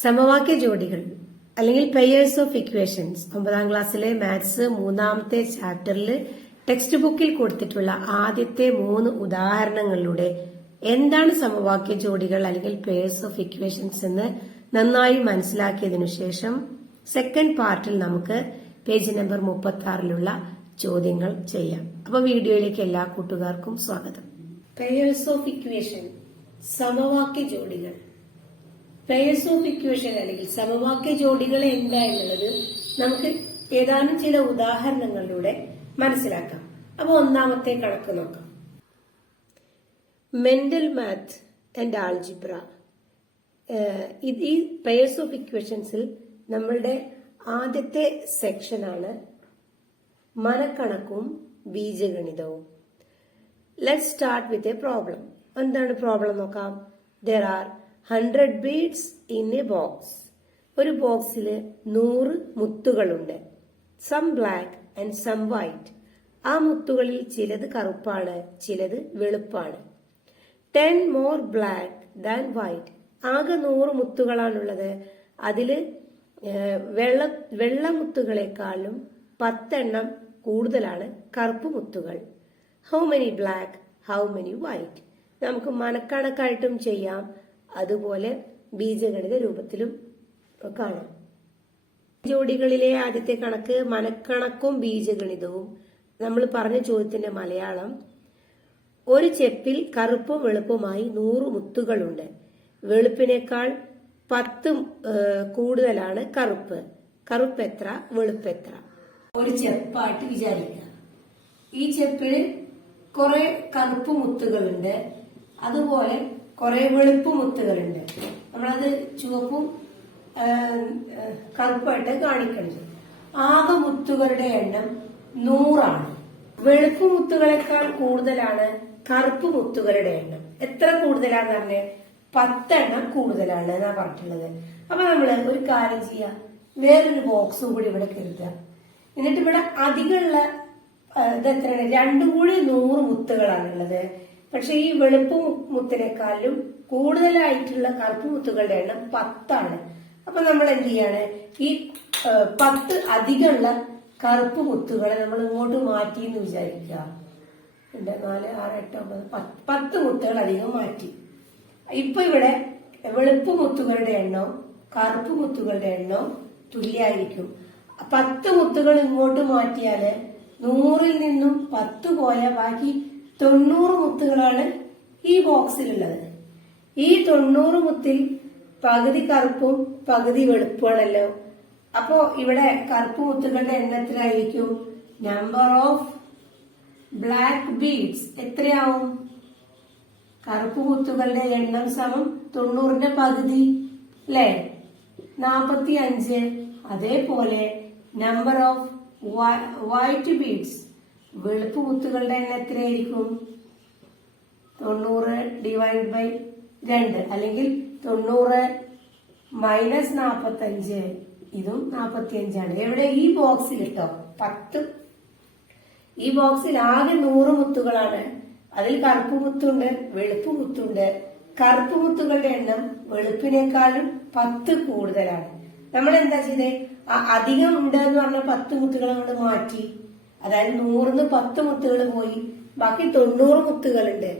സമവാക്യ ജോഡികൾ അല്ലെങ്കിൽ പെയേഴ്സ് ഓഫ് ഇക്വേഷൻസ് 9ാം ക്ലാസ്സിലെ മാത്സ് 3ാമത്തെ ചാപ്റ്ററിൽ ടെക്സ്റ്റ് ബുക്കിൽ കൊടുത്തിട്ടുള്ള ആദ്യത്തെ 3 ഉദാഹരണങ്ങളിലൂടെ എന്താണ് സമവാക്യ ജോഡികൾ അല്ലെങ്കിൽ പെയേഴ്സ് ഓഫ് ഇക്വേഷൻസ് എന്ന് നന്നായി മനസ്സിലാക്കിയതിനു ശേഷം സെക്കൻഡ് പാർട്ടിൽ നമുക്ക് പേജ് നമ്പർ 36ലുള്ള ചോദ്യങ്ങൾ ചെയ്യാം. അപ്പൊ വീഡിയോയിലേക്ക് എല്ലാ കൂട്ടുകാർക്കും സ്വാഗതം. പെയേഴ്സ് ഓഫ് ഇക്വേഷൻ, സമവാക്യ ജോഡികൾ. പെയേഴ്സ് ഓഫ് ഇക്വേഷൻ അല്ലെങ്കിൽ സമവാക്യ ജോഡികൾ എന്താ എന്നുള്ളത് നമുക്ക് ഏതാനും ചില ഉദാഹരണങ്ങളിലൂടെ മനസ്സിലാക്കാം. അപ്പൊ ഒന്നാമത്തെ കണക്ക് നോക്കാം. Mental math and algebra. ഈ പെയേഴ്സ് ഓഫ് ഇക്വേഷൻസിൽ നമ്മളുടെ ആദ്യത്തെ സെക്ഷനാണ് മനക്കണക്കും ബീജഗണിതവും. Let's start with a problem. എന്താണ് പ്രോബ്ലം നോക്കാം. There are 100 beads in a box. ഒരു ബോക്സിൽ 100 മുത്തുകളുണ്ട്. Some black and some white. ആ മുത്തുകളിൽ ചിലത് കറുപ്പാണ്, ചിലത് വെളുപ്പാണ്. 10 more black than white. ആകെ 100 മുത്തുകളാണുള്ളത്. അതില് വെള്ള മുത്തുകളെക്കാളും 10 എണ്ണം കൂടുതലാണ് കറുപ്പ് മുത്തുകൾ. How many black, how many white. നമുക്ക് മനക്കണക്കായിട്ടും ചെയ്യാം, അതുപോലെ ബീജഗണിത രൂപത്തിലും കാണാം. ജോഡികളിലെ ആദ്യത്തെ കണക്ക് മനക്കണക്കും ബീജഗണിതവും. നമ്മൾ പറഞ്ഞ ചോദ്യത്തിന്റെ മലയാളം: ഒരു ചെപ്പിൽ കറുപ്പും വെളുപ്പുമായി 100 മുത്തുകളുണ്ട്. വെളുപ്പിനേക്കാൾ 10 കൂടുതലാണ് കറുപ്പ്. കറുപ്പ് എത്ര, വെളുപ്പ് എത്ര? ഒരു ചെപ്പായിട്ട് വിചാരിക്കുക. ഈ ചെപ്പില് കുറെ കറുപ്പ് മുത്തുകളുണ്ട്, അതുപോലെ കുറെ വെളുപ്പ് മുത്തുകളുണ്ട്. നമ്മളത് ചുവപ്പും കറുപ്പായിട്ട് കാണിക്കുന്നത്. ആകെ മുത്തുകളുടെ എണ്ണം 100 വെളുപ്പ് മുത്തുകളെക്കാൾ കൂടുതലാണ് കറുപ്പ് മുത്തുകളുടെ എണ്ണം. എത്ര കൂടുതലാന്ന് പറഞ്ഞേ? 10 എണ്ണം കൂടുതലാണ് എന്നാ പറഞ്ഞിട്ടുള്ളത്. അപ്പൊ നമ്മള് ഒരു കാര്യം ചെയ്യാം, വേറൊരു ബോക്സും കൂടി ഇവിടെ കരുതുക. എന്നിട്ട് ഇവിടെ അധികമുള്ള ഇത് എത്രയാണ്? 2 കൂടി 100 മുത്തുകളാണുള്ളത്. പക്ഷെ ഈ വെളുപ്പ് മുത്തിനേക്കാളും കൂടുതലായിട്ടുള്ള കറുപ്പ് മുത്തുകളുടെ എണ്ണം 10. അപ്പൊ നമ്മൾ എന്ത് ചെയ്യാണ്? ഈ 10 അധികമുള്ള കറുപ്പ് മുത്തുകളെ നമ്മൾ ഇങ്ങോട്ട് മാറ്റി എന്ന് വിചാരിക്കുക. 2, 4, 6, 8, 9, 10 മുത്തുകൾ അധികം മാറ്റി. ഇപ്പൊ ഇവിടെ വെളുപ്പ് മുത്തുകളുടെ എണ്ണവും കറുപ്പ് മുത്തുകളുടെ എണ്ണവും തുല്യായിരിക്കും. 10 മുത്തുകൾ ഇങ്ങോട്ട് മാറ്റിയാല് 100ൽ നിന്നും 10 പോയ ബാക്കി 90 മുത്തുകളാണ് ഈ ബോക്സിലുള്ളത്. ഈ 90 മുത്തിൽ പകുതി കറുപ്പും പകുതി വെളുപ്പുമാണല്ലോ. അപ്പോ ഇവിടെ കറുപ്പ് മുത്തുകളുടെ എണ്ണത്തിലായിരിക്കും. നമ്പർ ഓഫ് ബ്ലാക്ക് ബീഡ്സ് എത്രയാവും? കറുപ്പ് മുത്തുകളുടെ എണ്ണം സമം 90ന്റെ പകുതി അല്ലേ? 45. അതേപോലെ നമ്പർ ഓഫ് വൈറ്റ് ബീഡ്സ്, വെളുപ്പ് മുത്തുകളുടെ എണ്ണം എത്രയായിരിക്കും? 90 ഡിവൈഡ് ബൈ 2 അല്ലെങ്കിൽ 90 മൈനസ് 45. ഇതും 45ആണ്. എവിടെ? ഈ ബോക്സിൽ കേട്ടോ. 10. ഈ ബോക്സിൽ ആകെ 100 മുത്തുകളാണ്. അതിൽ കറുപ്പ് മുത്തുണ്ട്, വെളുപ്പ് മുത്തുണ്ട്. കറുപ്പ് മുത്തുകളുടെ എണ്ണം വെളുപ്പിനേക്കാളും 10 കൂടുതലാണ്. നമ്മൾ എന്താ ചെയ്തേ? അധികം ഉണ്ട് എന്ന് പറഞ്ഞ 10 മുത്തുകൾ അങ്ങോട്ട് മാറ്റി. അതായത് 100ന്ന് 10 മുത്തുകൾ പോയി, ബാക്കി 90 മുത്തുകളുണ്ട്.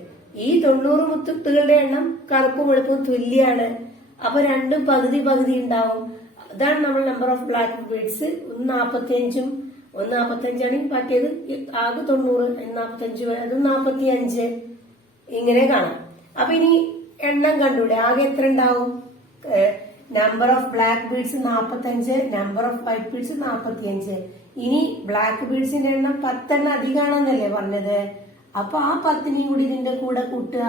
ഈ 90 മുത്തുകളുടെ എണ്ണം കറുപ്പും വെളുപ്പും തുല്യാണ്. അപ്പൊ രണ്ടും പകുതി പകുതി ഉണ്ടാവും. അതാണ് നമ്മൾ നമ്പർ ഓഫ് ബ്ലാക്ക് ബീഡ്സ്. 45ഉം 45ആണെങ്കിൽ മറ്റേത് ആകെ 90, 45 അതും 45. ഇങ്ങനെ കാണാം. അപ്പൊ ഇനി എണ്ണം കണ്ടൂടെ? ആകെ എത്ര ഉണ്ടാവും? Number of black beads 45, number of white beads 45. ഇനി ബ്ലാക്ക് ബീഡ്സിന്റെ എണ്ണം 10 എണ്ണം അധികമാണെന്നല്ലേ പറഞ്ഞത്? അപ്പൊ ആ 10നെയും കൂടി ഇതിന്റെ കൂടെ കൂട്ടുക.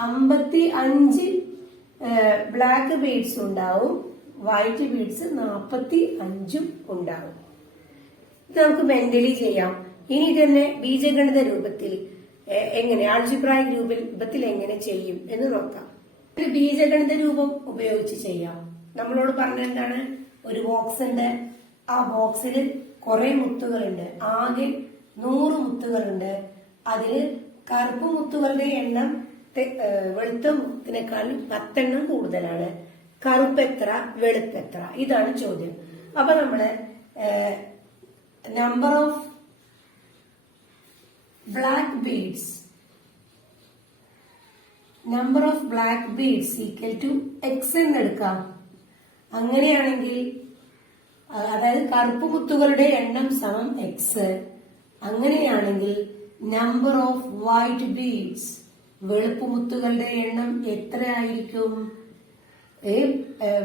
55 ബ്ലാക്ക് ബീഡ്സ് ഉണ്ടാവും, വൈറ്റ് ബീഡ്സ് 45ഉം ഉണ്ടാവും. ഇത് നമുക്ക് മെന്റലി ചെയ്യാം. ഇനി തന്നെ ബീജഗണിത രൂപത്തിൽ എങ്ങനെ, ആൾജിബ്രായിക് രൂപത്തിൽ എങ്ങനെ ചെയ്യും എന്ന് നോക്കാം. ഒരു ബീജഗണിത രൂപം ഉപയോഗിച്ച് ചെയ്യാം. നമ്മളോട് പറഞ്ഞ എന്താണ്? ഒരു ബോക്സ് ഉണ്ട്. ആ ബോക്സിൽ കുറെ മുത്തുകളുണ്ട്. ആകെ 100 മുത്തുകളുണ്ട്. അതില് കറുപ്പ് മുത്തുകളുടെ എണ്ണം വെളുത്ത മുത്തിനേക്കാളും 10 എണ്ണം കൂടുതലാണ്. കറുപ്പെത്ര, വെളുപ്പെത്ര, ഇതാണ് ചോദ്യം. അപ്പൊ നമ്മള് number of black beads equal to x എന്നെടുക്കാം. അങ്ങനെയാണെങ്കിൽ അതായത് കറുപ്പ് മുത്തുകളുടെ എണ്ണം സമം എക്സ്. അങ്ങനെയാണെങ്കിൽ നമ്പർ ഓഫ് വൈറ്റ് ബീഡ്സ്, വെളുപ്പ് മുത്തുകളുടെ എണ്ണം എത്രയായിരിക്കും?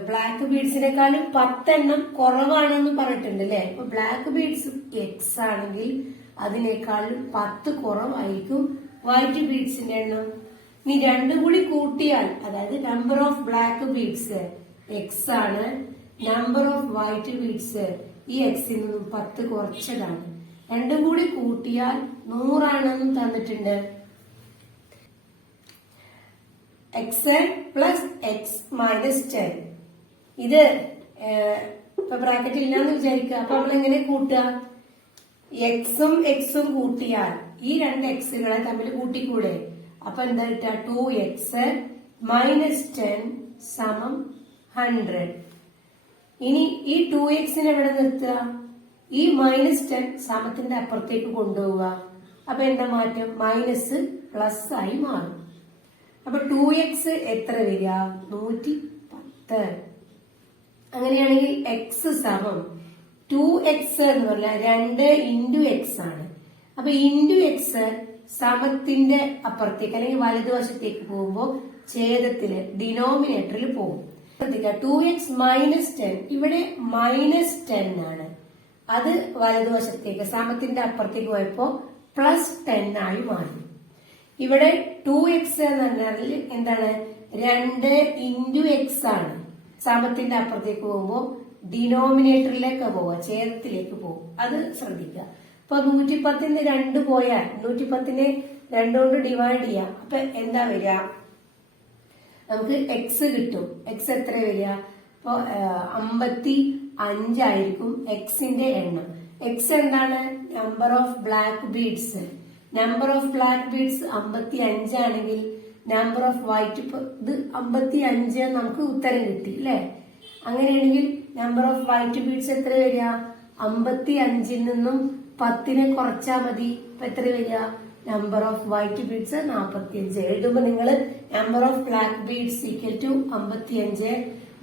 ബ്ലാക്ക് ബീഡ്സിനെക്കാളും 10 എണ്ണം കുറവാണെന്ന് പറഞ്ഞിട്ടുണ്ട് അല്ലെ. അപ്പൊ ബ്ലാക്ക് ബീഡ്സ് എക്സ് ആണെങ്കിൽ അതിനേക്കാളും 10 കുറവായിരിക്കും വൈറ്റ് ബീഡ്സിന്റെ എണ്ണം. ഇനി രണ്ടും കൂടി കൂട്ടിയാൽ, അതായത് number of black beads X ആണ്, നമ്പർ ഓഫ് വൈറ്റ് ബീഡ്സ് ഈ എക്സിൽ നിന്നും 10 കുറച്ചതാണ്. രണ്ടും കൂടി കൂട്ടിയാൽ 100 ആണെന്നും തന്നിട്ടുണ്ട്. X plus X minus 10. ഇത് ഇപ്പൊ ബ്രാക്കറ്റ് ഇല്ലാന്ന് വിചാരിക്കുക. അപ്പൊ നമ്മൾ എങ്ങനെ കൂട്ടുക? എക്സും എക്സും കൂട്ടിയാൽ ഈ രണ്ട് എക്സുകളെ തമ്മിൽ കൂട്ടിക്കൂടെ? അപ്പൊ എന്താ കിട്ടുക? 2x മൈനസ് 10 സമം 100. ഇനി ഈ 2xനെ എവിടെ നിർത്തുക? ഈ മൈനസ് 10 സമത്തിന്റെ അപ്പുറത്തേക്ക് കൊണ്ടുപോവുക. അപ്പൊ എന്താ മാറ്റം? മൈനസ് പ്ലസ് ആയി മാറും. അപ്പൊ 2x എത്ര വരിക? 110. അങ്ങനെയാണെങ്കിൽ എക്സ് സമം 2x എന്ന് പറഞ്ഞാൽ 2 ഇൻറ്റു എക്സ് ആണ്. അപ്പൊ ഇൻറ്റു എക്സ് സമത്തിന്റെ അപ്പുറത്തേക്ക് അല്ലെങ്കിൽ വലതുവശത്തേക്ക് പോകുമ്പോ ഛേദത്തില് ഡിനോമിനേറ്ററിൽ പോകും. ശ്രദ്ധിക്കുക, 2x മൈനസ് 10, ഇവിടെ മൈനസ് 10 ആണ്. അത് വലതുവശത്തേക്ക് സമത്തിന്റെ അപ്പുറത്തേക്ക് പോയപ്പോ പ്ലസ് 10 ആയി മാറി. ഇവിടെ 2x എന്ന് പറഞ്ഞാൽ എന്താണ്? 2 ഇൻറ്റു എക്സ് ആണ്. സമത്തിന്റെ അപ്പുറത്തേക്ക് പോകുമ്പോ ഡിനോമിനേറ്ററിലേക്ക് പോവുക, ഛേദത്തിലേക്ക് പോകും. അത് ശ്രദ്ധിക്കുക. അപ്പൊ 110ന് 2 പോയാൽ 110നെ 2 കൊണ്ട് ഡിവൈഡ് ചെയ്യാം. അപ്പൊ എന്താ വരിക? നമുക്ക് എക്സ് കിട്ടും. എക്സ് എത്ര വരിക? അപ്പൊ 55 ആയിരിക്കും എക്സിന്റെ എണ്ണം. എക്സ് എന്താണ്? Number of black beads. Number of black beads 55 ആണെങ്കിൽ നമ്പർ ഓഫ് വൈറ്റ് ഇത് 55 നമുക്ക് ഉത്തരം കിട്ടി അല്ലെ. അങ്ങനെയാണെങ്കിൽ നമ്പർ ഓഫ് വൈറ്റ് ബീഡ്സ് എത്ര വരിക? 55ൽ നിന്നും 10നെ കുറച്ചാ മതി. ഇപ്പൊ എത്ര വരിക? Number of white beads 45. എഴുതുമ്പോ നിങ്ങൾ number of black beads equal to 55.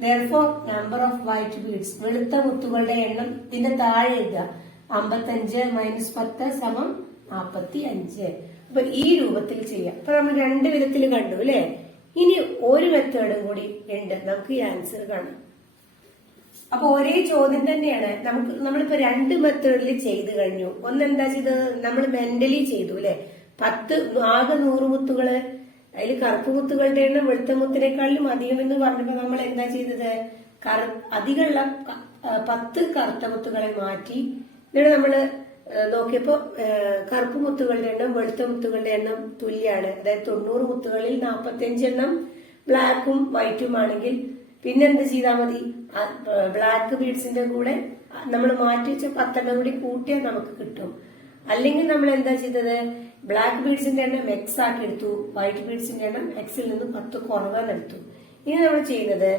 therefore number of white beads, വെളുത്ത മുത്തുകളുടെ എണ്ണം ഇതിന്റെ താഴെ എഴുതുക. 55 മൈനസ് 10 സമം 45. അപ്പൊ ഈ രൂപത്തിൽ ചെയ്യാം. അപ്പൊ നമ്മൾ 2 വിധത്തിൽ കണ്ടു അല്ലെ. ഇനി ഒരു മെത്തേഡും കൂടി ഉണ്ട്, നമുക്ക് ഈ ആൻസർ കാണാം. അപ്പൊ ഒരേ ചോദ്യം തന്നെയാണ്. നമ്മളിപ്പോ 2 മെത്തേഡിൽ ചെയ്ത് കഴിഞ്ഞു. ഒന്നെന്താ ചെയ്തത്? നമ്മൾ മെന്റലി ചെയ്തു അല്ലെ. 10 ആകെ 100 മുത്തുകള്, അതിൽ കറുപ്പ് മുത്തുകളുടെ എണ്ണം വെളുത്ത മുത്തിനേക്കാളും അധികം എന്ന് പറഞ്ഞപ്പോ നമ്മൾ എന്താ ചെയ്തത്? അധികമുള്ള 10 കറുത്ത മുത്തുകളെ മാറ്റി. എന്നിട്ട് നമ്മള് നോക്കിയപ്പോ കറുപ്പ് മുത്തുകളുടെ എണ്ണം വെളുത്ത മുത്തുകളുടെ എണ്ണം തുല്യാണ്. അതായത് 90 മുത്തുകളിൽ 45 എണ്ണം ബ്ലാക്കും വൈറ്റും ആണെങ്കിൽ പിന്നെന്ത് ചെയ്താൽ മതി? ബ്ലാക്ക് ബീഡ്സിന്റെ കൂടെ നമ്മൾ മാറ്റി വെച്ച 10 എണ്ണം കൂടി കൂട്ടിയാൽ നമുക്ക് കിട്ടും. അല്ലെങ്കിൽ നമ്മൾ എന്താ ചെയ്തത്? ബ്ലാക്ക് ബീഡ്സിന്റെ എണ്ണം എക്സ് ആക്കി എടുത്തു, വൈറ്റ് ബീഡ്സിന്റെ എണ്ണം എക്സിൽ നിന്ന് 10 കുറവാൻ എടുത്തു. ഇനി നമ്മൾ ചെയ്യുന്നത്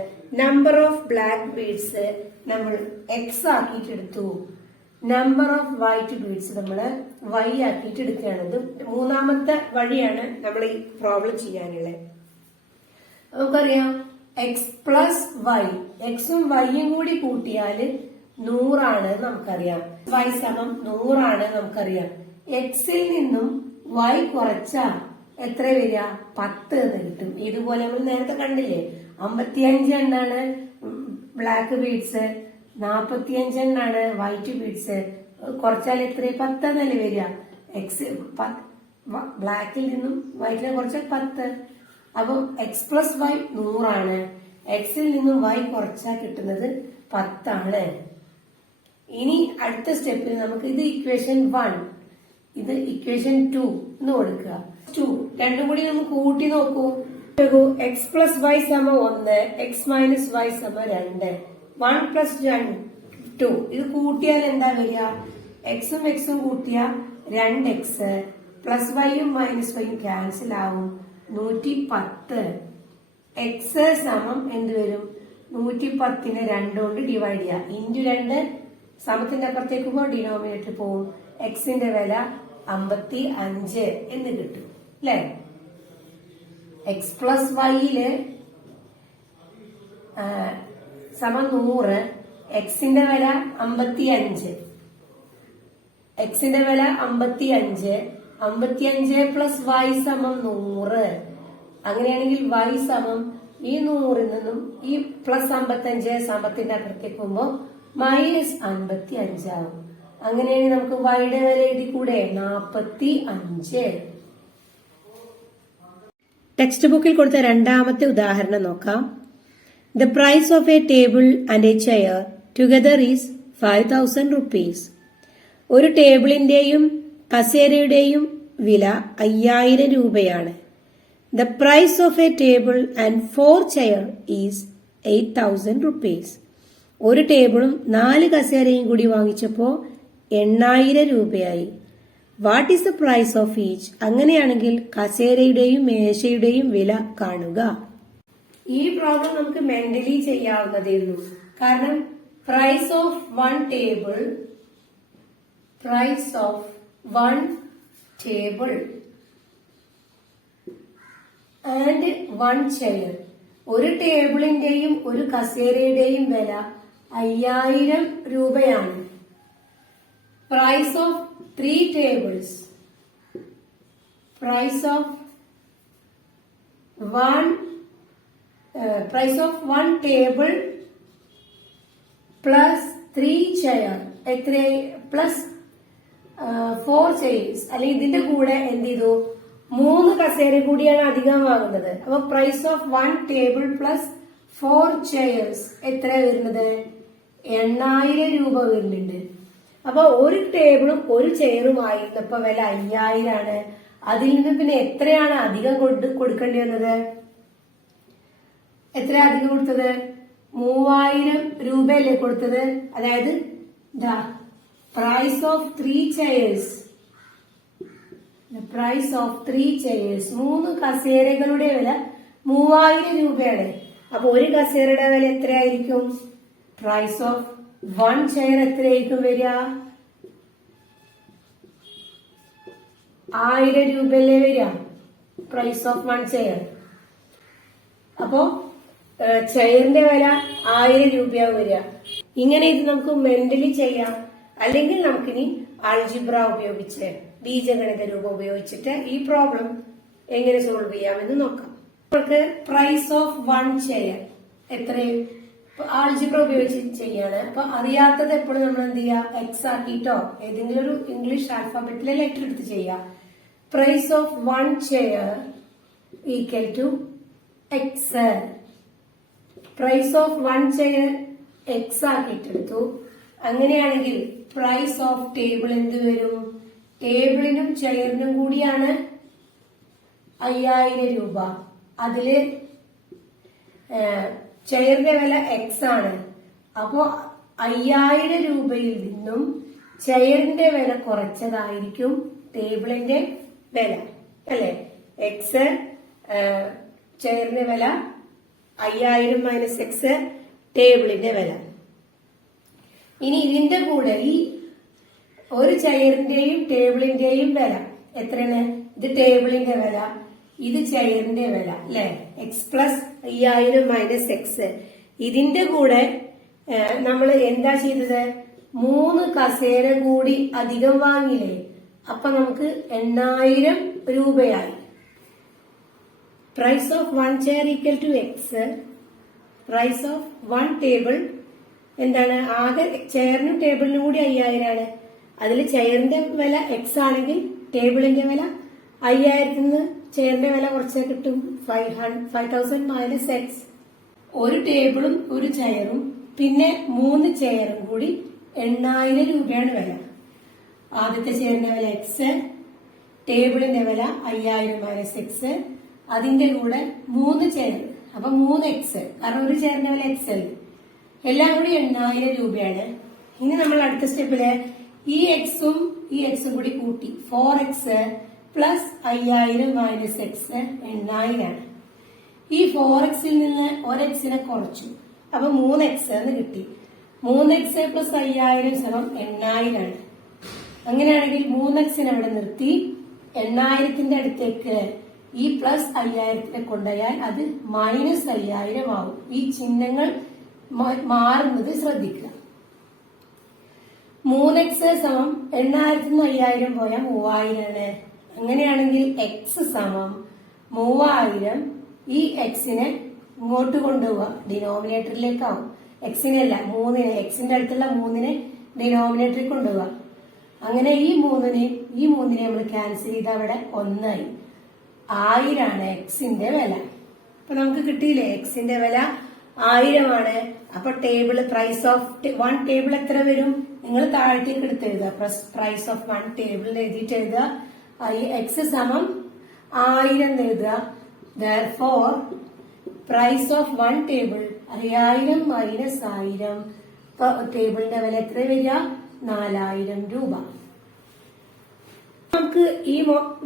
നമ്പർ ഓഫ് ബ്ലാക്ക് ബീഡ്സ് നമ്മൾ എക്സ് ആക്കിയിട്ട് എടുത്തു, നമ്പർ ഓഫ് വൈറ്റ് ബീഡ്സ് നമ്മൾ വൈ ആക്കിയിട്ട് എടുക്കുകയാണ്. ഇത് മൂന്നാമത്തെ വഴിയാണ് നമ്മൾ ഈ പ്രോബ്ലം ചെയ്യാനുള്ളത്. നമുക്കറിയാം എക്സ് പ്ലസ് വൈ, എക്സും വൈയും കൂടി കൂട്ടിയാൽ 100 ആണ് നമുക്കറിയാം. വൈ സമം 100 ആണ് നമുക്കറിയാം. എക്സിൽ നിന്നും വൈ കുറച്ചാൽ എത്ര വരിക? 10 എന്ന് കിട്ടും. ഇതുപോലെ നമ്മൾ നേരത്തെ കണ്ടില്ലേ, 55 എണ്ണാണ് ബ്ലാക്ക് ബീഡ്സ്, 45 എണ്ണാണ് വൈറ്റ് ബീഡ്സ്. കുറച്ചാൽ എത്ര? 10 എന്നല്ലേ വരിക. എക്സ് ബ്ലാക്കിൽ നിന്നും വൈറ്റിനെ കുറച്ചാൽ 10. അപ്പൊ എക്സ് പ്ലസ് വൈ 100 ആണ്. എക്സിൽ നിന്നും വൈ കുറച്ചാൽ കിട്ടുന്നത് 10 ആണ്. ഇനി അടുത്ത സ്റ്റെപ്പിൽ നമുക്ക് ഇത് ഇക്വേഷൻ 1, ഇത് ഇക്വേഷൻ 2 എന്ന് കൊടുക്കുക. 2 രണ്ടും കൂടി നമുക്ക് കൂട്ടി നോക്കൂ. എക്സ് പ്ലസ് വൈ സമ 1, എക്സ് മൈനസ് വൈ സമ 2, 1 പ്ലസ് 2. ഇത് കൂട്ടിയാൽ എന്താ വരിക? എക്സും എക്സും കൂട്ടിയ 2x പ്ലസ് വൈയും മൈനസ് വൈയും ക്യാൻസൽ ആവും, 110. എക്സ് സമം എന്ത് വരും? 110നെ 2 കൊണ്ട് ഡിവൈഡ് ചെയ്യാം. ഇൻറ്റു 2 സമത്തിന്റെ അപ്പുറത്തേക്ക് പോകുമ്പോൾ ഡിനോമിനേറ്റർ പോവും. എക്സിന്റെ വില 55 എന്ന് കിട്ടും അല്ലെ. എക്സ് പ്ലസ് വൈയില് സമം 100. എക്സിന്റെ വില 55. എക്സിന്റെ വില 55. 55 പ്ലസ് വൈ സമം 100. അങ്ങനെയാണെങ്കിൽ വൈ സമം ഈ 100ൽ നിന്നും ഈ പ്ലസ് 55 സമത്തിന്റെ അപ്പുറത്തേക്ക് പോകുമ്പോൾ -55 ആവും. അങ്ങനെയാണെങ്കിൽ നമുക്ക് വൈയുടെ വില എഴുതി കൂടെ 45. ടെക്സ്റ്റ് ബുക്കിൽ കൊടുത്ത രണ്ടാമത്തെ ഉദാഹരണം നോക്കാം. The price of a table and a chair together is 5000 rupees. ഒരു ടേബിളിന്റെയും കസേരയുടെയും വില 5000 രൂപയാണ്. The price of a table and 4 chair is 8000 rupees. ഒരു ടേബിളും 4 കസേരയും കൂടി വാങ്ങിച്ചപ്പോ 8000 രൂപയായി. What is the price of each? അങ്ങനെയാണെങ്കിൽ കസേരയുടെയും മേശയുടെയും വില കാണുക. ഈ പ്രോബ്ലം നമുക്ക് മെന്റലി ചെയ്യാവുന്നതേ ഉള്ളൂ. കാരണം price of one table and one chair. ഒരു ടേബിളിന്റെയും ഒരു കസേരയുടെയും വില 5000 രൂപയാണ്. Price of 3 tables, price of one table plus 3 chair plus 4 chairs. അല്ലെങ്കിൽ ഇതിന്റെ കൂടെ എന്ത് ചെയ്തു 3 കസേര കൂടിയാണ് അധികം വാങ്ങുന്നത്. അപ്പൊ price of 1 table plus 4 chairs എത്ര വരുന്നത്? 8000 രൂപ വരുന്നുണ്ട്. അപ്പൊ ഒരു ടേബിളും ഒരു ചെയറും ആയിരുന്നപ്പോ വില 5000 ആണ്. അതിൽ നിന്ന് പിന്നെ എത്രയാണ് അധികം കൊടുക്കേണ്ടി വന്നത്? എത്ര അധികം കൊടുത്തത്? 3000 രൂപയല്ലേ കൊടുത്തത്? അതായത് price of 3 chairs, price of 3 chairs, 3 കസേരകളുടെ വില 3000 രൂപയാണ്. അപ്പൊ ഒരു കസേരയുടെ വില എത്രയായിരിക്കും? പ്രൈസ് ഓഫ് 1 ചെയർ എത്രയായിരിക്കും വരിക? 1000 രൂപയല്ലേ വരിക പ്രൈസ് ഓഫ് 1 ചെയർ. അപ്പോ ചെയറിന്റെ വില 1000 രൂപയാവും വരിക. ഇങ്ങനെ ഇത് നമുക്ക് മെന്റലി ചെയ്യാം. അല്ലെങ്കിൽ നമുക്കിനി ആൾജിബ്ര ഉപയോഗിച്ച് ബീജഗണിത രൂപം ഉപയോഗിച്ചിട്ട് ഈ പ്രോബ്ലം എങ്ങനെ സോൾവ് ചെയ്യാമെന്ന് നോക്കാം. നമുക്ക് പ്രൈസ് ഓഫ് 1 ചെയർ എത്രയും ആൾജിബ്ര ഉപയോഗിച്ച് ചെയ്യാണ്. അപ്പൊ അറിയാത്തത് എപ്പോഴും നമ്മൾ എന്ത് ചെയ്യുക? എക്സ് ആക്കിയിട്ടോ ഏതെങ്കിലും ഒരു ഇംഗ്ലീഷ് ആൽഫാബറ്റിലെ ലെറ്റർ എടുത്ത് ചെയ്യുക. Price of 1 chair equal to X. Price of 1 chair X ആക്കിയിട്ടെടുത്തു. അങ്ങനെയാണെങ്കിൽ പ്രൈസ് ഓഫ് ടേബിൾ എന്ത് വരും? ടേബിളിനും ചെയറിനും കൂടിയാണ് 5000 രൂപ. അതില് ചെയറിന്റെ വില എക്സ് ആണ്. അപ്പോ 5000 രൂപയിൽ നിന്നും ചെയറിന്റെ വില കുറച്ചതായിരിക്കും ടേബിളിന്റെ വില അല്ലെ. എക്സ് ചെയറിന്റെ വില 5000 മൈനസ് എക്സ് ടേബിളിന്റെ വില. ഇനി ഇതിന്റെ കൂടെ ഈ ഒരു ചെയറിന്റെയും ടേബിളിന്റെയും വില എത്രയാണ്? ഇത് ടേബിളിന്റെ വില, ഇത് ചെയറിന്റെ വില അല്ലെ. X plus 5000 minus X. ഇതിന്റെ കൂടെ നമ്മൾ എന്താ ചെയ്തത്? 3 കസേര കൂടി അധികം വാങ്ങിയില്ലേ? അപ്പൊ നമുക്ക് 8000 രൂപയായി. Price of 1 chair equal to X. Price of 1 table എന്താണ്? ആകെ ചെയറിനും ടേബിളിനും കൂടി 5000 ആണ്. അതിൽ ചെയറിന്റെ വില എക്സ് ആണെങ്കിൽ ടേബിളിന്റെ വില 5000 നിന്ന് ചെയറിന്റെ വില കുറച്ച് കിട്ടും 5000 മൈനസ് എക്സ്. ഒരു ടേബിളും ഒരു ചെയറും പിന്നെ 3 ചെയറും കൂടി 8000 രൂപയാണ് വില. ആദ്യത്തെ ചെയറിന്റെ വില എക്സ്, ടേബിളിന്റെ വില 5000 മൈനസ് എക്സ്, അതിന്റെ കൂടെ 3 ചെയർ അപ്പൊ 3 എക്സ്, കാരണം ഒരു ചെയറിന്റെ വില എക്സ് അല്ലേ. എല്ലാം കൂടി 8000 രൂപയാണ്. ഇനി നമ്മൾ അടുത്ത സ്റ്റെപ്പില് ഈ എക്സും കൂടി കൂട്ടി 4x പ്ലസ് 5000 മൈനസ് എക്സ് 8000 ആണ്. ഈ 4xൽ നിന്ന് 1x കുറച്ചു. അപ്പൊ 3x എന്ന് കിട്ടി. 3x പ്ലസ് 5000 സമം 8000 ആണ്. അങ്ങനെയാണെങ്കിൽ 3x അവിടെ നിർത്തി 8000ന്റെ അടുത്തേക്ക് ഈ പ്ലസ് 5000നെ കൊണ്ടുപോയാൽ അത് -5000 ആവും. ഈ ചിഹ്നങ്ങൾ മാറുന്നത് ശ്രദ്ധിക്കുക. 3x സമം 8000 പോയാൽ 3000 ആണ്. അങ്ങനെയാണെങ്കിൽ x സമം 3000. ഈ എക്സിനെ ഇങ്ങോട്ട് കൊണ്ടുപോവാ, ഡിനോമിനേറ്ററിലേക്കാവും. എക്സിനല്ല 3നെ, എക്സിന്റെ അടുത്തുള്ള 3നെ ഡിനോമിനേറ്ററിൽ കൊണ്ടുപോവാ. അങ്ങനെ ഈ മൂന്നിനെ നമ്മൾ ക്യാൻസൽ ചെയ്ത് അവിടെ 1 ആയി. 1000 ആണ് എക്സിന്റെ വില. അപ്പൊ നമുക്ക് കിട്ടിയില്ലേ, എക്സിന്റെ വില 1000 ആണ്. അപ്പൊ ടേബിൾ പ്രൈസ് ഓഫ് 1 ടേബിൾ എത്ര വരും? നിങ്ങൾ താഴത്തേക്ക് എടുത്ത് എഴുതുക. പ്രൈസ് ഓഫ് 1 ടേബിൾ എഴുതിയിട്ട് എഴുതുക. എക്സ് സമം 1000 എന്ന് എഴുതുക. Therefore, price of 1 table 5000 minus 1000. ടേബിളിന്റെ വില എത്ര വരിക? 4000 രൂപ. നമുക്ക് ഈ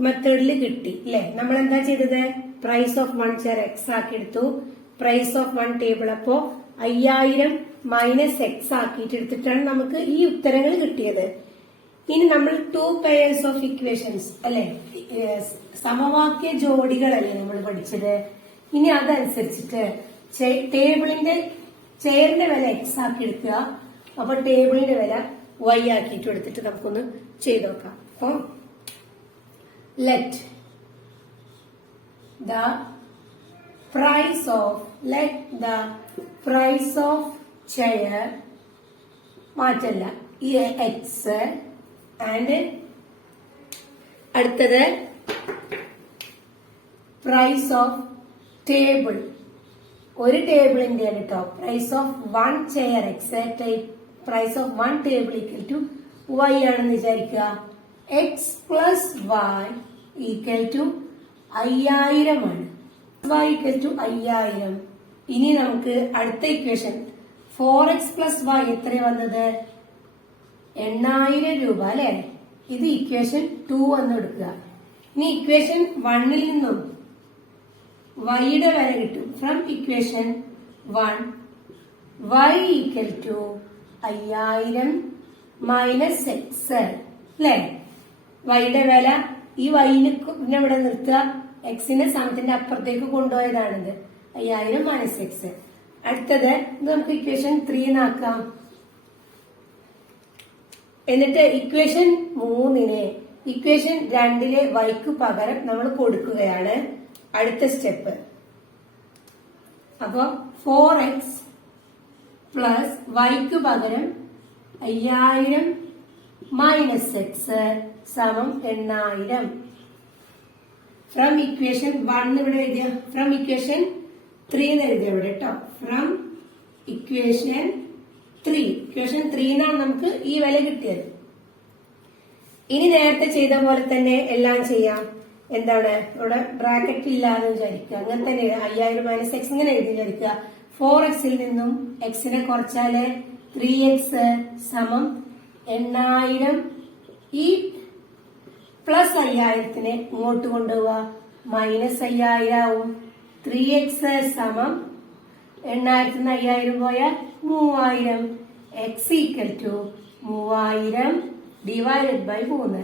മെത്തേഡിൽ കിട്ടി അല്ലെ. നമ്മൾ എന്താ ചെയ്തത്? പ്രൈസ് ഓഫ് 1 ചെയർ എക്സ് ആക്കി എടുത്തു. പ്രൈസ് ഓഫ് 1 ടേബിൾ അപ്പോ 5000 മൈനസ് എക്സ് ആക്കിയിട്ട് എടുത്തിട്ടാണ് നമുക്ക് ഈ ഉത്തരങ്ങൾ കിട്ടിയത്. ഇനി നമ്മൾ 2 പെയർസ് ഓഫ് ഇക്വേഷൻസ് അല്ലെ, സമവാക്യ ജോഡികളല്ലേ നമ്മൾ പഠിച്ചത്. ഇനി അതനുസരിച്ചിട്ട് ടേബിളിന്റെ ചെയറിന്റെ വില എക്സ് ആക്കി എടുക്കുക. അപ്പൊ ടേബിളിന്റെ വില y ആക്കിയിട്ട് എടുത്തിട്ട് നമുക്കൊന്ന് ചെയ്ത് നോക്കാം. അപ്പൊ let the price of chair മാറ്റല്ല ഈ എക്സ് ആൻഡ് അടുത്തത് പ്രൈസ് ഓഫ് ടേബിൾ. ഒരു ടേബിളിന്റെ കേട്ടോ. Price of 1 chair x, price of 1 table equal to y ആണെന്ന് വിചാരിക്കുക. x plus y equal to 5000 ആണ്. y equal to 5000. ഇനി നമുക്ക് അടുത്ത ഇക്വേഷൻ 4x പ്ലസ് y എത്ര വന്നത്? 8000 രൂപ അല്ലെ. ഇത് ഇക്വേഷൻ 2 എന്ന് എടുക്കുക. ഇനി ഇക്വേഷൻ 1ൽ നിന്നും വൈയുടെ വില കിട്ടും. From equation 1 y equal to 5000 minus x അല്ലെ. വൈയുടെ വില ഈ വൈനെ ഇവിടെ നിർത്തുക. എക്സിന്റെ സമത്തിന്റെ അപ്പുറത്തേക്ക് കൊണ്ടുപോയതാണിത്. 5000 മൈനസ് എക്സ്. അടുത്തത് നമുക്ക് ഇക്വേഷൻ 3 ആക്കാം. എന്നിട്ട് ഇക്വേഷൻ 3നെ ഇക്വേഷൻ 2ലെ വൈക്ക് പകരം നമ്മൾ കൊടുക്കുകയാണ്. അടുത്ത സ്റ്റെപ്പ്. അപ്പോ 4x പ്ലസ് വൈക്ക് പകരം 5000 മൈനസ് എക്സ് സമം 8000. ഫ്രം ഇക്വേഷൻ 1 ഇവിടെ എഴുതിയ, ഫ്രം ഇക്വേഷൻ 3 എന്ന് എഴുതിയ ഇവിടെ കേട്ടോ. ഫ്രം ഇക്വേഷൻ 3, ഇക്വേഷൻ 3 നമുക്ക് ഈ വില കിട്ടിയത്. ഇനി നേരത്തെ ചെയ്ത പോലെ തന്നെ എല്ലാം ചെയ്യാം. എന്താണ് ഇവിടെ ബ്രാക്കറ്റ് ഇല്ലാതെ വിചാരിക്കുക. അങ്ങനെ തന്നെ 5000 മൈനസ് എക്സ് ഇങ്ങനെ എഴുതി വിചാരിക്കുക. 4xൽ നിന്നും എക്സിനെ കുറച്ചാല് 3x സമം 8000. ഈ പ്ലസ് 5000നെ ഇങ്ങോട്ട് കൊണ്ടുപോവുക, മൈനസ് 5000 ആവും. 3x സമം 8000 5000 പോയാൽ 3000. X equal to 3000 divided by 3.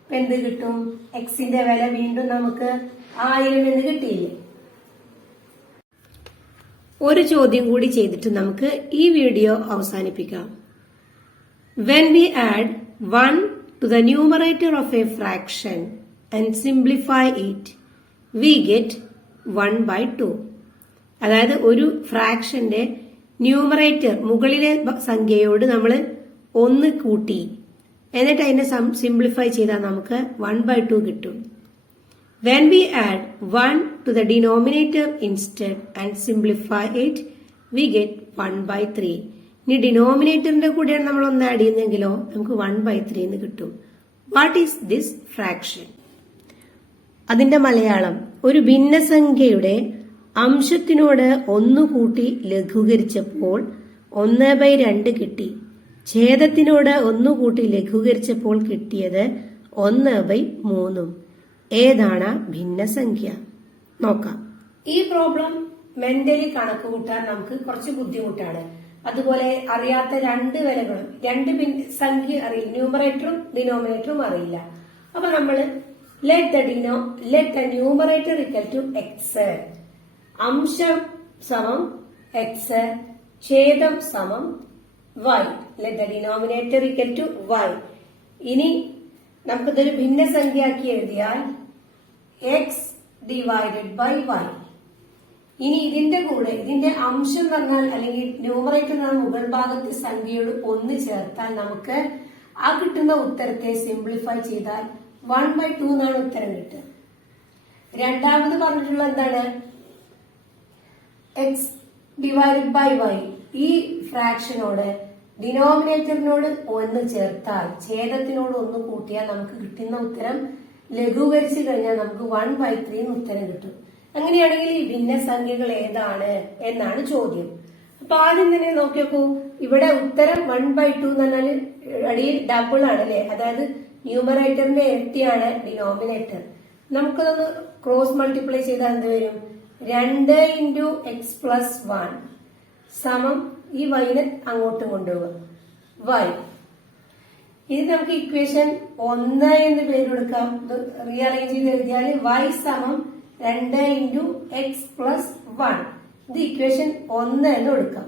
ഇപ്പൊ എന്ത് കിട്ടും? എക്സിന്റെ വില വീണ്ടും നമുക്ക് 1000 എന്ന് കിട്ടിയില്ലേ. ഒരു ചോദ്യം കൂടി ചെയ്തിട്ട് നമുക്ക് ഈ വീഡിയോ അവസാനിപ്പിക്കാം. When we add 1 to the numerator of a fraction and simplify it, we get 1/2. അതായത് ഒരു ഫ്രാക്ഷന്റെ ന്യൂമറേറ്റർ മുകളിലെ സംഖ്യയോട് നമ്മൾ 1 കൂട്ടി എന്നിട്ട് അതിനെ സിംപ്ലിഫൈ ചെയ്താൽ നമുക്ക് 1/2 കിട്ടും. When we add 1 to the denominator instead and simplify it, we get 1/3. ഇനി ഡിനോമിനേറ്ററിന്റെ കൂടെയാണ് നമ്മൾ 1 ആഡ് ചെയ്യുന്നതെങ്കിലോ നമുക്ക് 1/3 എന്ന് കിട്ടും. What is this fraction? അതിന്റെ മലയാളം: ഒരു ഭിന്നസംഖ്യയുടെ അംശത്തിനോട് 1 കൂട്ടി ലഘൂകരിച്ചപ്പോൾ 1/2 കിട്ടി. ഛേദത്തിനോട് 1 കൂട്ടി ലഘൂകരിച്ചപ്പോൾ കിട്ടിയത് 1/3. ഏതാണ് ഭിന്നസംഖ്യ? നോക്കാം. ഈ പ്രോബ്ലം മെന്റലി കണക്ക് കൂട്ടാൻ നമുക്ക് കുറച്ച് ബുദ്ധിമുട്ടാണ്. അതുപോലെ അറിയാത്ത രണ്ട് വിലകളും രണ്ട് സംഖ്യ അറിയില്ല, ന്യൂമറേറ്ററും ഡിനോമിനേറ്ററും അറിയില്ല. അപ്പൊ നമ്മള് let the numerator equal to x, അംശം സമം എക്സ്, ഛേദം സമം വൈ. Let the denominator equal to y. ഇനി നമുക്കിതൊരു ഭിന്നസംഖ്യയാക്കി എഴുതിയാൽ എക്സ് ഡിവൈഡഡ് ബൈ വൈ. ഇനി ഇതിന്റെ കൂടെ ഇതിന്റെ അംശം എന്ന് പറഞ്ഞാൽ അല്ലെങ്കിൽ ന്യൂമറേറ്റർ എന്ന് പറഞ്ഞാൽ മുകൾ ഭാഗത്തെ സംഖ്യയോട് 1 ചേർത്താൽ നമുക്ക് ആ കിട്ടുന്ന ഉത്തരത്തെ സിംപ്ലിഫൈ ചെയ്താൽ 1/2 എന്നാണ് ഉത്തരം കിട്ടുക. രണ്ടാമത് പറഞ്ഞിട്ടുള്ള എന്താണ്? X divided by y. ഈ ഫ്രാക്ഷനോട് ഡിനോമിനേറ്ററിനോട് 1 ചേർത്താൽ ഛേദത്തിനോട് 1 കൂട്ടിയാൽ നമുക്ക് കിട്ടുന്ന ഉത്തരം ലഘൂകരിച്ചു കഴിഞ്ഞാൽ നമുക്ക് 1/3 ഉത്തരം കിട്ടും. അങ്ങനെയാണെങ്കിൽ ഈ ഭിന്നസംഖ്യകൾ ഏതാണ് എന്നാണ് ചോദ്യം. അപ്പൊ ആദ്യം തന്നെ നോക്കി നോക്കൂ, ഇവിടെ ഉത്തരം 1/2 എന്ന് പറഞ്ഞാൽ അടിയിൽ ഡബിൾ ആണ് അല്ലെ, അതായത് ന്യൂമറേറ്ററിന്റെ ഇരട്ടിയാണ് ഡിനോമിനേറ്റർ. നമുക്കതൊന്ന് ക്രോസ് മൾട്ടിപ്ലൈ ചെയ്താൽ എന്ത് വരും? 2 × x+1 സമം ഈ വൈനെ അങ്ങോട്ട് കൊണ്ടുപോകുക വൈ. ഇത് നമുക്ക് ഇക്വേഷൻ 1 എന്ന് പേര് കൊടുക്കാം. റീഅറേഞ്ച് ചെയ്ത് എഴുതിയാൽ y സമം 2 × x+1. ഇത് ഇക്വേഷൻ 1 എന്ന് കൊടുക്കാം.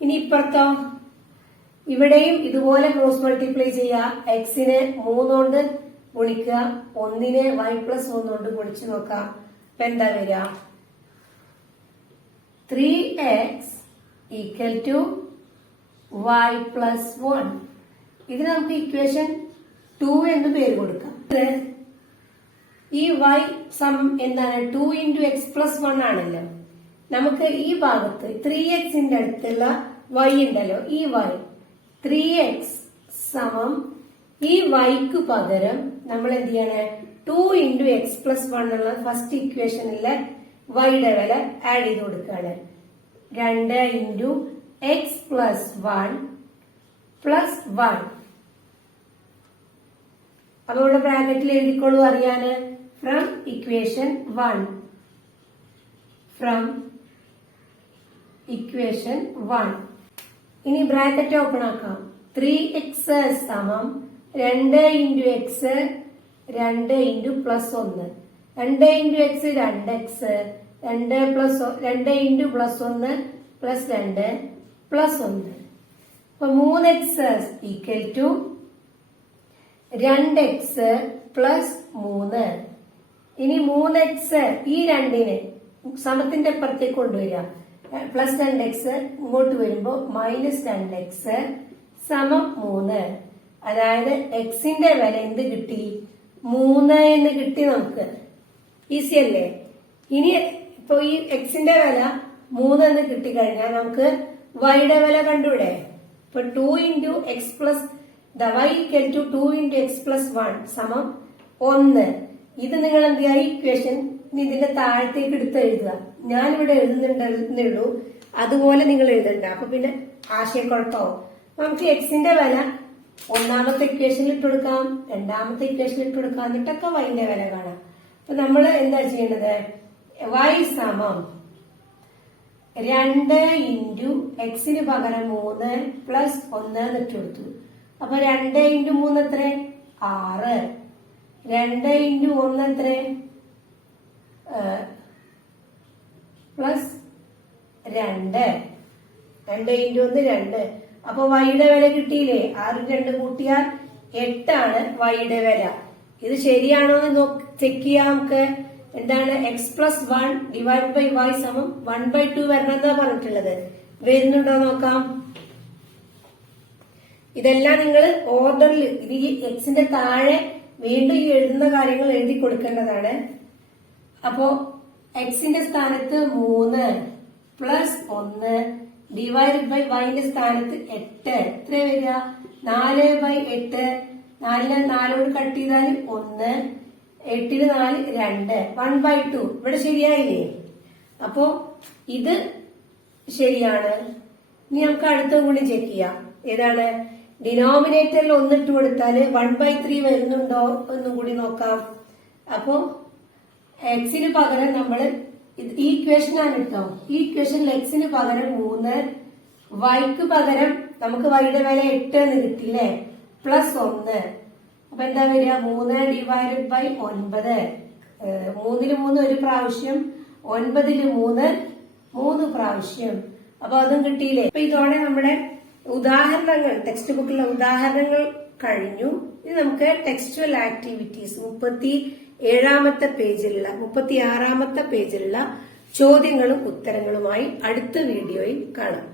ഇനി ഇപ്പുറത്തോ ഇവിടെയും ഇതുപോലെ ക്രോസ് മൾട്ടിപ്ലൈ ചെയ്യുക. എക്സിനെ 3 കൊണ്ട് ഗുണിക്കുക, 1നെ y+1 കൊണ്ട് ഗുണിച്ചു നോക്കാം. അപ്പൊ എന്താ വരിക? 3x = y+1. ഇത് നമുക്ക് ഇക്വേഷൻ 2 എന്ന് പേര് കൊടുക്കാം. ഈ y സം എന്താണ്? 2 × x+1 ആണല്ലോ. നമുക്ക് ഈ ഭാഗത്ത് 3xന്റെ അടുത്തുള്ള y ഉണ്ടല്ലോ, ഈ y 3x സമം ഈ yക്ക് പകരം നമ്മൾ എന്ത് ചെയ്യണേ? 2 × x+1 ഉള്ള ഫസ്റ്റ് ഇക്വേഷനിലെ yയുടെ വില ആഡ് ചെയ്ത് കൊടുക്കുകയാണ്. 2 × x+1 + 1. അപ്പൊ ഇവിടെ ബ്രാക്കറ്റിൽ എഴുതിക്കോളൂ അറിയാന്. ഫ്രം ഇക്വേഷൻ 1 ഇനി ബ്രാക്കറ്റ് ഓപ്പൺ ആക്കാം. 3x സമം 2 × x 2 × +1. 2 × x 2x, 2 × +1 +2 +1. അപ്പൊ 3x = 2x +3. ഇനി 3x ഈ 2നെ സമത്തിന്റെ അപ്പുറത്തേക്ക് കൊണ്ടുവരിക. +2x ഇങ്ങോട്ട് വരുമ്പോ -2x സമം 3. അതായത് എക്സിന്റെ വില എന്ത് കിട്ടി? 3 എന്ന് കിട്ടി. നമുക്ക് ഈസി അല്ലേ? ഇനി ഇപ്പൊ ഈ എക്സിന്റെ വില 3 എന്ന് കിട്ടിക്കഴിഞ്ഞാൽ നമുക്ക് വൈയുടെ വില കണ്ടുവിടെ. ഇപ്പൊ 2 × x y = 2 × x+1 സമം 1. ഇത് നിങ്ങൾ എന്ത് ചെയ്യുക? ഇക്വേഷൻ ഇതിന്റെ താഴത്തേക്ക് എടുത്ത് എഴുതുക. ഞാനിവിടെ എഴുതുന്നുണ്ടേ അതുപോലെ നിങ്ങൾ എഴുതണ്ട. അപ്പൊ പിന്നെ ആശയക്കുഴപ്പമാവും. നമുക്ക് എക്സിന്റെ വില ഒന്നാമത്തെ ഇക്വേഷനിൽ ഇട്ട് കൊടുക്കാം, രണ്ടാമത്തെ ഇക്വേഷനിൽ ഇട്ട് കൊടുക്കാം, എന്നിട്ടൊക്കെ വൈന്റെ വില കാണാം. അപ്പൊ നമ്മൾ എന്താ ചെയ്യേണ്ടത്? y സമം 2 × x-ന് പകരം 3 + 1 എന്നിട്ട് കൊടുത്തു. അപ്പൊ 2 × 3 എത്ര? 6. 2 × 1 എത്ര? +2. 2 × 1 2. അപ്പൊ വൈയുടെ വില കിട്ടിയില്ലേ? 6 2 കൂട്ടിയാൽ 8 ആണ് വൈയുടെ വില. ഇത് ശരിയാണോ എന്ന് ചെക്ക് ചെയ്യാം നമുക്ക്. എന്താണ്? x+1 / y സമം 1/2 വരണമെന്നാ പറഞ്ഞിട്ടുള്ളത്. വരുന്നുണ്ടോ നോക്കാം. ഇതെല്ലാം നിങ്ങൾ ഓർഡറിൽ ഈ എക്സിന്റെ താഴെ വീണ്ടും ഈ എഴുതുന്ന കാര്യങ്ങൾ എഴുതി കൊടുക്കേണ്ടതാണ്. അപ്പോ എക്സിന്റെ സ്ഥാനത്ത് 3 +1 / yന്റെ സ്ഥാനത്ത് 8. എത്ര വരിക? 4/8. 4നെ 4 കട്ട് ചെയ്താൽ 1, 8ന് 4 2, 1/2. ഇവിടെ ശരിയായില്ലേ? അപ്പോ ഇത് ശരിയാണ്. ഇനി നമുക്ക് അടുത്ത കൂടി ചെക്ക് ചെയ്യാം. ഏതാണ്? ഡിനോമിനേറ്ററിൽ 1 ഇട്ട് കൊടുത്താൽ 1/3 വരുന്നുണ്ടോ എന്നും കൂടി നോക്കാം. അപ്പോ എക്സിന് പകരം നമ്മൾ ഈ ഇക്വേഷൻ ആണ് കേട്ടോ. ഈ ഇക്വേഷനിൽ എക്സിന് പകരം 3, വൈക്ക് പകരം നമുക്ക് വൈയുടെ വില 8 എന്ന് കിട്ടിയില്ലേ, പ്ലസ് 1. അപ്പൊ എന്താ വരിക? 3 ഡിവൈഡഡ് ബൈ 9. 3 ഒരു പ്രാവശ്യം, 9 3 പ്രാവശ്യം. അപ്പൊ അതും കിട്ടിയില്ലേ. അപ്പൊ ഇതോടെ നമ്മുടെ ഉദാഹരണങ്ങൾ, ടെക്സ്റ്റ് ബുക്കിലെ ഉദാഹരണങ്ങൾ കഴിഞ്ഞു. ഇനി നമുക്ക് ടെക്സ്റ്റുവൽ ആക്ടിവിറ്റീസ് 37ാമത്തെ പേജിലുള്ള 36ാമത്തെ പേജിലുള്ള ചോദ്യങ്ങളും ഉത്തരങ്ങളുമായി അടുത്ത വീഡിയോയിൽ കാണാം.